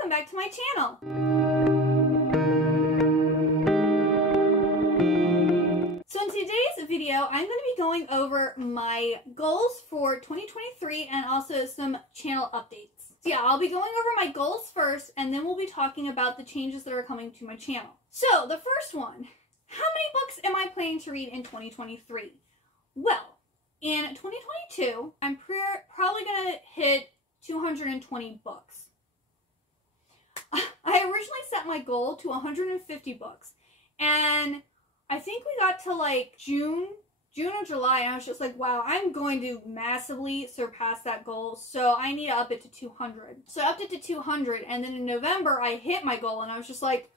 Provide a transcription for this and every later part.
welcome back to my channel. So in today's video, I'm going to be going over my goals for 2023 and also some channel updates. So yeah, I'll be going over my goals first, and then we'll be talking about the changes that are coming to my channel. So the first one, how many books am I planning to read in 2023? Well, in 2022, I'm probably going to hit 220 books. I originally set my goal to 150 books, and I think we got to like June or July, and I was just like, wow, I'm going to massively surpass that goal, so I need to up it to 200. So I upped it to 200, and then in November, I hit my goal, and I was just like,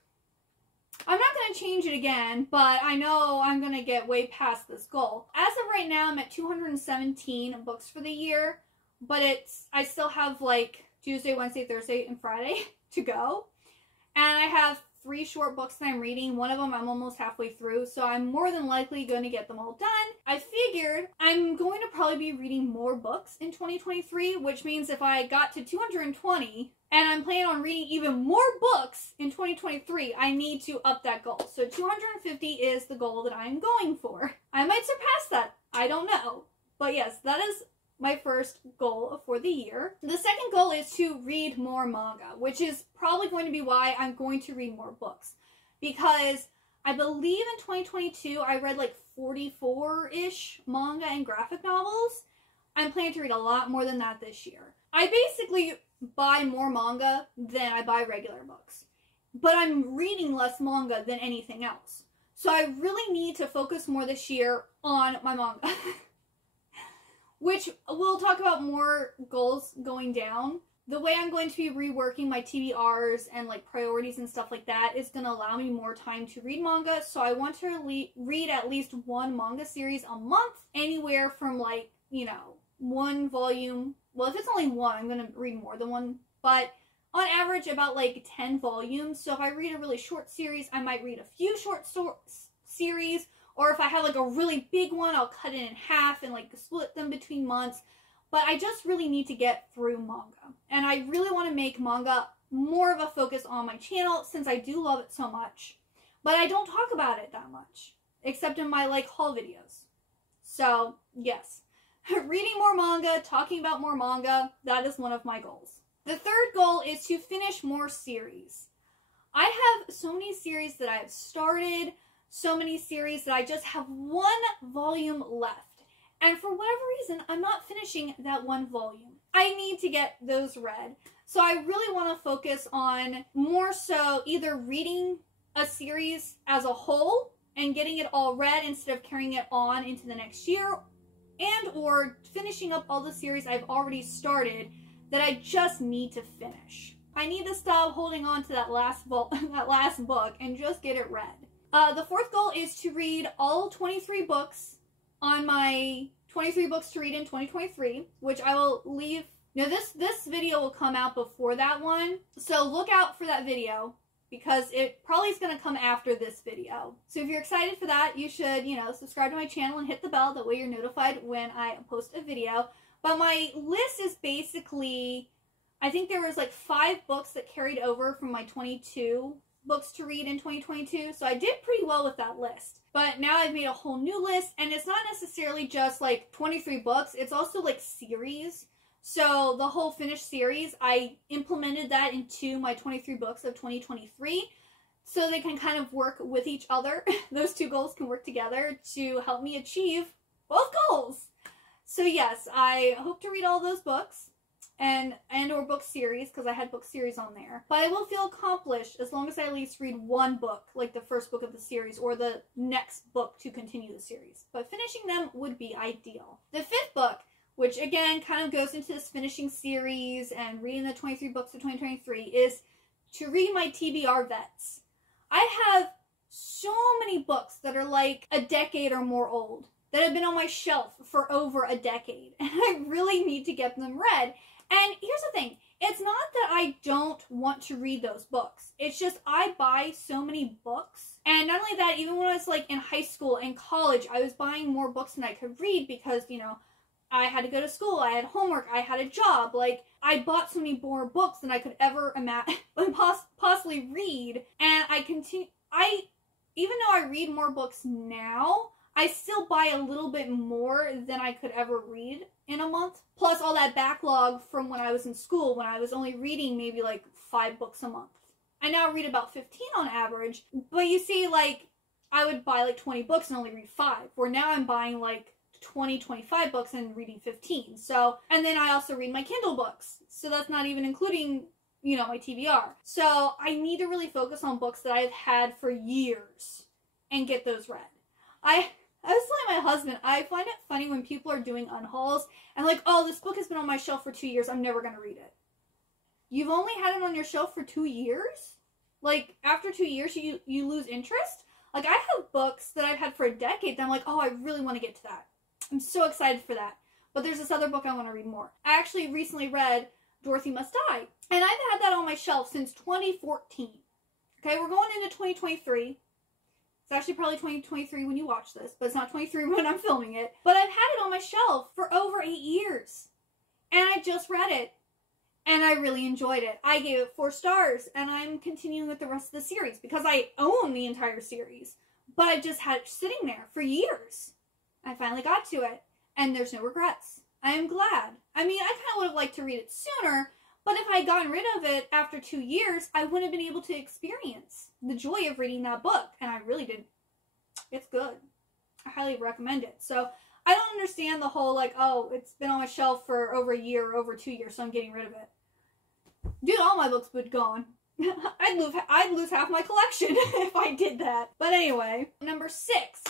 I'm not going to change it again, but I know I'm going to get way past this goal. As of right now, I'm at 217 books for the year, but I still have like Tuesday, Wednesday, Thursday, and Friday to go. And I have 3 short books that I'm reading. One of them I'm almost halfway through, so I'm more than likely going to get them all done. I figured I'm going to probably be reading more books in 2023, which means if I got to 220 and I'm planning on reading even more books in 2023, I need to up that goal. So 250 is the goal that I'm going for. I might surpass that. I don't know. But yes, that is my first goal for the year. The second goal is to read more manga, which is probably going to be why I'm going to read more books. Because I believe in 2022, I read like 44-ish manga and graphic novels. I'm planning to read a lot more than that this year. I basically buy more manga than I buy regular books. But I'm reading less manga than anything else. So I really need to focus more this year on my manga. Which we'll talk about more goals going down. The way I'm going to be reworking my TBRs and like priorities and stuff like that is going to allow me more time to read manga. So I want to read at least 1 manga series a month. Anywhere from like, 1 volume. Well, if it's only 1, I'm going to read more than 1. But on average, about like 10 volumes. So if I read a really short series, I might read a few short series. Or if I have like a really big one, I'll cut it in half and like split them between months. But I just really need to get through manga. And I really want to make manga more of a focus on my channel since I do love it so much. But I don't talk about it that much, except in my like haul videos. So yes, reading more manga, talking about more manga, that is one of my goals. The third goal is to finish more series. I have so many series that I have started, so many series that I just have 1 volume left. And for whatever reason, I'm not finishing that 1 volume. I need to get those read. So I really want to focus on more so either reading a series as a whole and getting it all read instead of carrying it on into the next year, and or finishing up all the series I've already started that I just need to finish. I need to stop holding on to that last book and just get it read. The fourth goal is to read all 23 books on my 23 books to read in 2023, which I will leave. Now this video will come out before that one, so look out for that video because it probably is going to come after this video. So if you're excited for that, you should, subscribe to my channel and hit the bell. That way you're notified when I post a video. But my list is basically, I think there was like 5 books that carried over from my 22 books to read in 2022, so I did pretty well with that list. But now I've made a whole new list, and it's not necessarily just like 23 books, it's also like series. So the whole finished series, I implemented that into my 23 books of 2023, so they can kind of work with each other. Those 2 goals can work together to help me achieve both goals. So yes, I hope to read all those books. And or book series, because I had book series on there. But I will feel accomplished as long as I at least read 1 book, like the first book of the series, or the next book to continue the series. But finishing them would be ideal. The 5th book, which again kind of goes into this finishing series and reading the 23 books of 2023, is to read my TBR vets. I have so many books that are like a decade or more old, that have been on my shelf for over a decade, and I really need to get them read. And here's the thing, it's not that I don't want to read those books. It's just I buy so many books. And not only that, even when I was like in high school and college, I was buying more books than I could read because, I had to go to school, I had homework, I had a job. Like, I bought so many more books than I could ever imagine, possibly read. And even though I read more books now, I still buy a little bit more than I could ever read in a month. Plus all that backlog from when I was in school, when I was only reading maybe like 5 books a month. I now read about 15 on average. But you see, like, I would buy like 20 books and only read 5. Where now I'm buying like 20, 25 books and reading 15. So, and then I also read my Kindle books. So that's not even including, you know, my TBR. So I need to really focus on books that I've had for years and get those read. I was telling my husband, I find it funny when people are doing unhauls and like, oh, this book has been on my shelf for 2 years, I'm never going to read it. You've only had it on your shelf for 2 years? Like, after 2 years, you lose interest? Like, I have books that I've had for a decade that I'm like, oh, I really want to get to that. I'm so excited for that. But there's this other book I want to read more. I actually recently read Dorothy Must Die. And I've had that on my shelf since 2014. Okay, we're going into 2023. It's actually probably 2023 when you watch this, but it's not 23 when I'm filming it. But I've had it on my shelf for over 8 years. And I just read it. And I really enjoyed it. I gave it 4 stars, and I'm continuing with the rest of the series because I own the entire series. But I just had it sitting there for years. I finally got to it, and there's no regrets. I am glad. I mean, I kind of would have liked to read it sooner, but if I had gotten rid of it after 2 years, I wouldn't have been able to experience the joy of reading that book, and I really did. It's good. I highly recommend it. So, I don't understand the whole, like, oh, it's been on my shelf for over a year or over 2 years, so I'm getting rid of it. Dude, all my books would be gone. I'd lose half my collection if I did that. But anyway, number 6.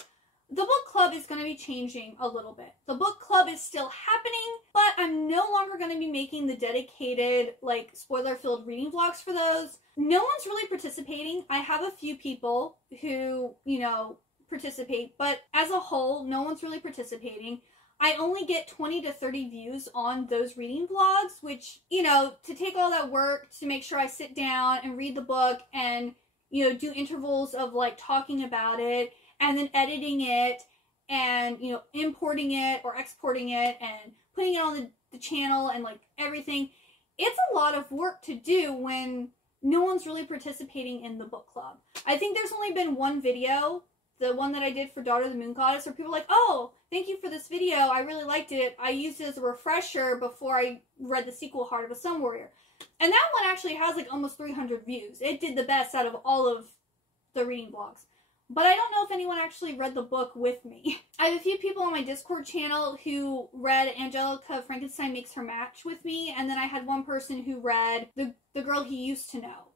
The book club is going to be changing a little bit. The book club is still happening, but I'm no longer going to be making the dedicated, like, spoiler-filled reading vlogs for those. No one's really participating. I have a few people who, you know, participate, but as a whole, no one's really participating. I only get 20 to 30 views on those reading vlogs, which, you know, to take all that work to make sure I sit down and read the book and, you know, do intervals of, like, talking about it, and then editing it, and, you know, importing it or exporting it, and putting it on the channel, and, like, everything. It's a lot of work to do when no one's really participating in the book club. I think there's only been one video, the one that I did for Daughter of the Moon Goddess, where people were like, oh, thank you for this video, I really liked it. I used it as a refresher before I read the sequel, Heart of a Sun Warrior. And that one actually has, like, almost 300 views. It did the best out of all of the reading vlogs. But I don't know if anyone actually read the book with me. I have a few people on my Discord channel who read Angelica Frankenstein Makes Her Match with me, and then I had one person who read The Girl He Used to Know.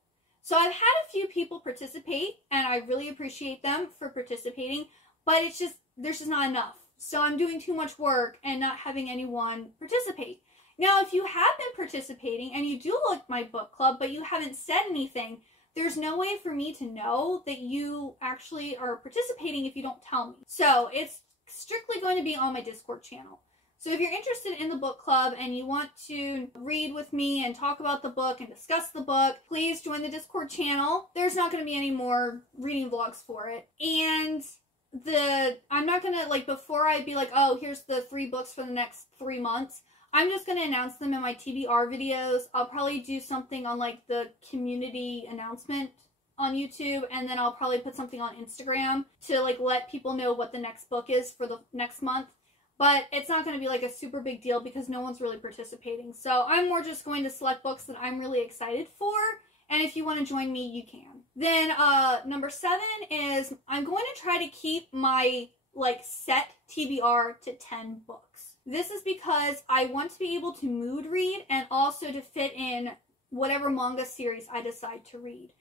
So I've had a few people participate, and I really appreciate them for participating, but it's just, there's just not enough. So I'm doing too much work and not having anyone participate. Now, if you have been participating and you do like my book club, but you haven't said anything, there's no way for me to know that you actually are participating if you don't tell me. So it's strictly going to be on my Discord channel. So if you're interested in the book club and you want to read with me and talk about the book and discuss the book, please join the Discord channel. There's not going to be any more reading vlogs for it. And I'm not going to, like, before I'd be like, oh, here's the 3 books for the next 3 months, I'm just going to announce them in my TBR videos. I'll probably do something on, like, the community announcement on YouTube, and then I'll probably put something on Instagram to, like, let people know what the next book is for the next month. But it's not going to be, like, a super big deal because no one's really participating. So I'm more just going to select books that I'm really excited for, and if you want to join me, you can. Then number 7 is I'm going to try to keep my, like, set TBR to 10 books. This is because I want to be able to mood read and also to fit in whatever manga series I decide to read.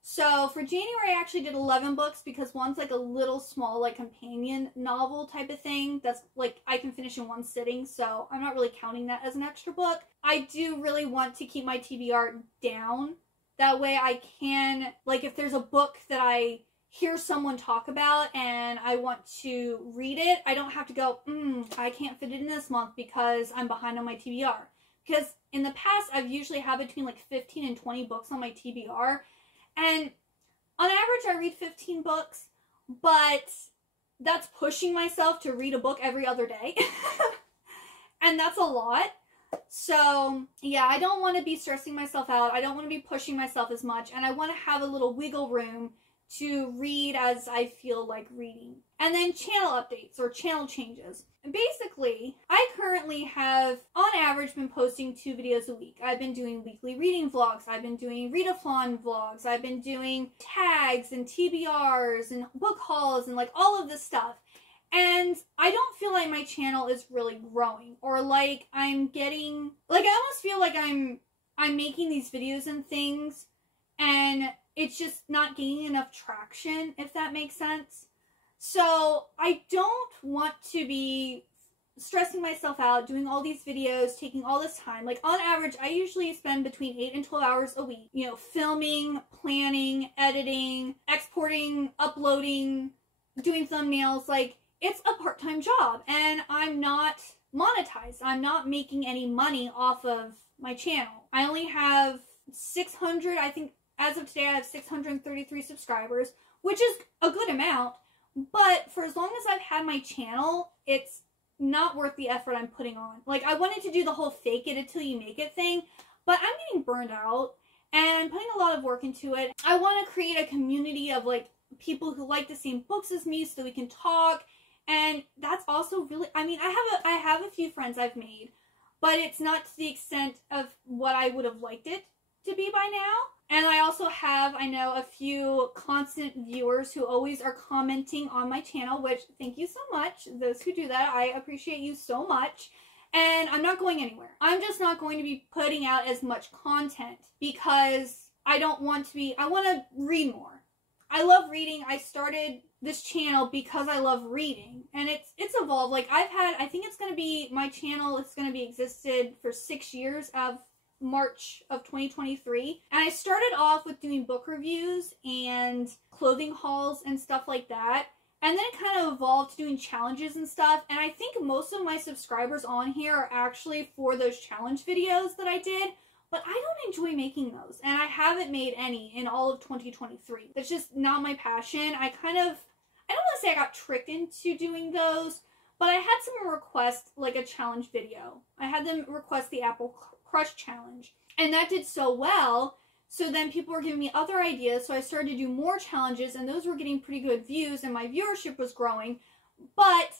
So for January, I actually did 11 books because one's like a little small, like, companion novel type of thing that's, like, I can finish in one sitting, so I'm not really counting that as an extra book. I do really want to keep my TBR down. That way I can, like, if there's a book that I hear someone talk about and I want to read it, I don't have to go, I can't fit it in this month because I'm behind on my TBR. Because in the past, I've usually had between, like, 15 and 20 books on my TBR. And on average, I read 15 books, but that's pushing myself to read a book every other day. and that's a lot. So yeah, I don't want to be stressing myself out. I don't want to be pushing myself as much, and I want to have a little wiggle room to read as I feel like reading. And then channel updates or channel changes. And basically, I currently have, on average, been posting 2 videos a week. I've been doing weekly reading vlogs. I've been doing readathon vlogs. I've been doing tags and TBRs and book hauls and like all of this stuff. And I don't feel like my channel is really growing, or like I'm getting, like I almost feel like I'm making these videos and things and it's just not gaining enough traction, if that makes sense. So I don't want to be stressing myself out, doing all these videos, taking all this time. Like on average, I usually spend between 8 and 12 hours a week, you know, filming, planning, editing, exporting, uploading, doing thumbnails. Like, it's a part-time job and I'm not monetized. I'm not making any money off of my channel. I only have 600, I think as of today I have 633 subscribers, which is a good amount, but for as long as I've had my channel, it's not worth the effort I'm putting on. Like, I wanted to do the whole fake it until you make it thing, but I'm getting burned out and I'm putting a lot of work into it. I want to create a community of like people who like the same books as me so we can talk. And that's also really, I mean, I have a few friends I've made, but it's not to the extent of what I would have liked it to be by now. And I also have, I know, a few constant viewers who always are commenting on my channel, which, thank you so much. Those who do that, I appreciate you so much. And I'm not going anywhere. I'm just not going to be putting out as much content because I don't want to be, I want to read more. I love reading. I started this channel because I love reading, and it's evolved. Like, I think it's going to be, my channel is going to be existed for 6 years of March of 2023. And I started off with doing book reviews and clothing hauls and stuff like that. And then it kind of evolved to doing challenges and stuff. And I think most of my subscribers on here are actually for those challenge videos that I did. But I don't enjoy making those. And I haven't made any in all of 2023. That's just not my passion. I don't want to say I got tricked into doing those, but I had someone request like a challenge video. I had them request the Apple Crush challenge. And that did so well. So then people were giving me other ideas. So I started to do more challenges, and those were getting pretty good views and my viewership was growing. But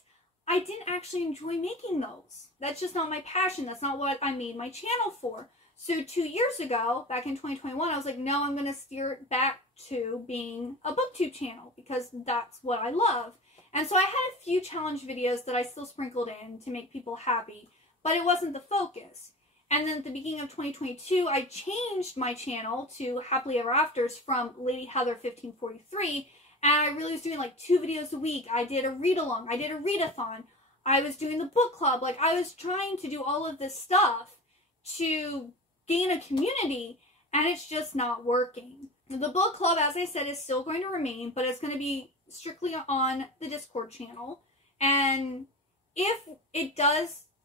I didn't actually enjoy making those. That's just not my passion. That's not what I made my channel for. So 2 years ago, back in 2021, I was like, no, I'm going to steer it back to being a booktube channel because that's what I love. And so I had a few challenge videos that I still sprinkled in to make people happy, but it wasn't the focus. And then at the beginning of 2022, I changed my channel to Happily Ever Afters from Lady Heather 1543, and I really was doing like 2 videos a week. I did a read-along. I did a readathon. I was doing the book club. Like, I was trying to do all of this stuff to gain a community, and it's just not working. The book club, as I said, is still going to remain, but it's going to be strictly on the Discord channel. And if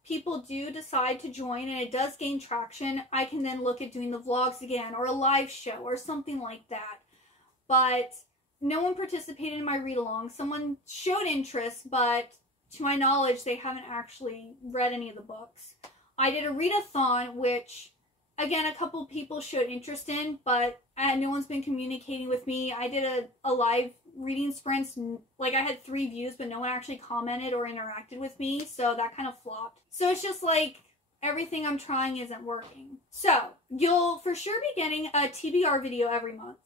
people do decide to join and it does gain traction, I can then look at doing the vlogs again or a live show or something like that. But no one participated in my read-along. Someone showed interest, but to my knowledge, they haven't actually read any of the books. I did a readathon, which, again, a couple people showed interest in, but no one's been communicating with me. I did a live reading sprints, like I had 3 views, but no one actually commented or interacted with me, so that kind of flopped. So it's just like, everything I'm trying isn't working. So, you'll for sure be getting a TBR video every month.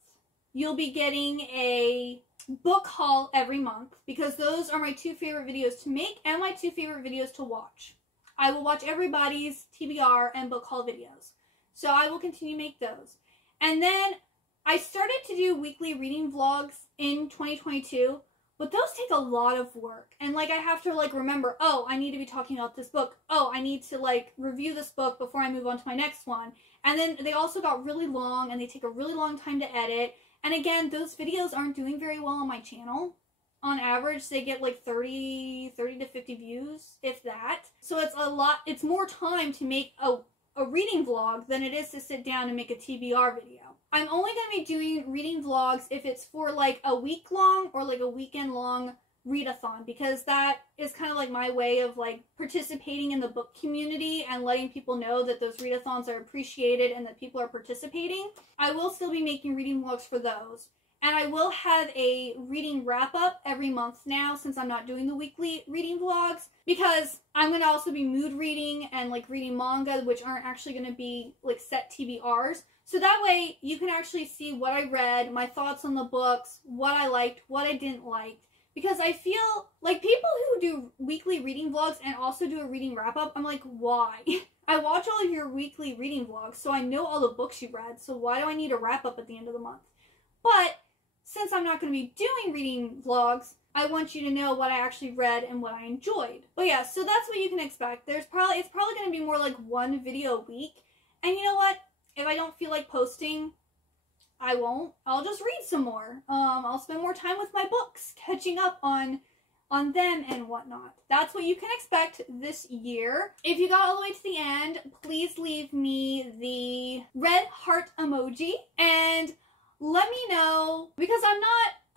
You'll be getting a book haul every month, because those are my 2 favorite videos to make and my 2 favorite videos to watch. I will watch everybody's TBR and book haul videos. So I will continue to make those. And then I started to do weekly reading vlogs in 2022, but those take a lot of work. And like, I have to like remember, oh, I need to be talking about this book. Oh, I need to like review this book before I move on to my next one. And then they also got really long and they take a really long time to edit. And again, those videos aren't doing very well on my channel. On average, they get like 30 to 50 views, if that. So it's a lot, it's more time to make a reading vlog than it is to sit down and make a TBR video. I'm only going to be doing reading vlogs if it's for like a week long or like a weekend long readathon, because that is kind of like my way of like participating in the book community and letting people know that those readathons are appreciated and that people are participating. I will still be making reading vlogs for those. And I will have a reading wrap-up every month now, since I'm not doing the weekly reading vlogs, because I'm going to also be mood reading and like reading manga, which aren't actually going to be like set TBRs. So that way you can actually see what I read, my thoughts on the books, what I liked, what I didn't like. Because I feel like people who do weekly reading vlogs and also do a reading wrap-up, I'm like, why? I watch all of your weekly reading vlogs, so I know all the books you read, so why do I need a wrap-up at the end of the month? But since I'm not going to be doing reading vlogs, I want you to know what I actually read and what I enjoyed. But yeah, so that's what you can expect. It's probably going to be more like one video a week. And you know what? If I don't feel like posting, I won't. I'll just read some more. I'll spend more time with my books, catching up on them and whatnot. That's what you can expect this year. If you got all the way to the end, please leave me the red heart emoji and let me know, because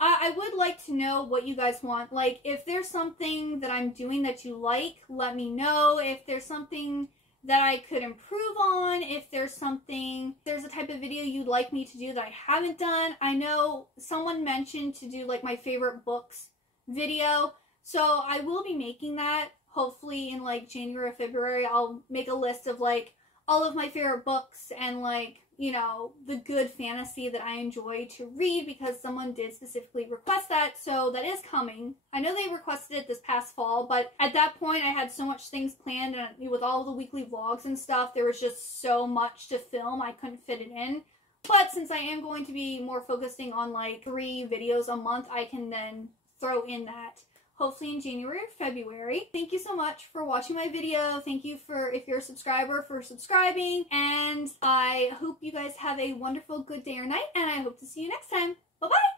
I would like to know what you guys want. Like, if there's something that I'm doing that you like, let me know. If there's something that I could improve on, if there's a type of video you'd like me to do that I haven't done. I know someone mentioned to do like my favorite books video, so I will be making that hopefully in like January or February. I'll make a list of like all of my favorite books and like, you know, the good fantasy that I enjoy to read, because someone did specifically request that, so that is coming. I know they requested it this past fall, but at that point I had so much things planned, and with all the weekly vlogs and stuff, there was just so much to film, I couldn't fit it in. But since I am going to be more focusing on like 3 videos a month, I can then throw in that hopefully in January or February. Thank you so much for watching my video. Thank you for, if you're a subscriber, for subscribing. And I hope you guys have a wonderful good day or night, and I hope to see you next time. Bye-bye!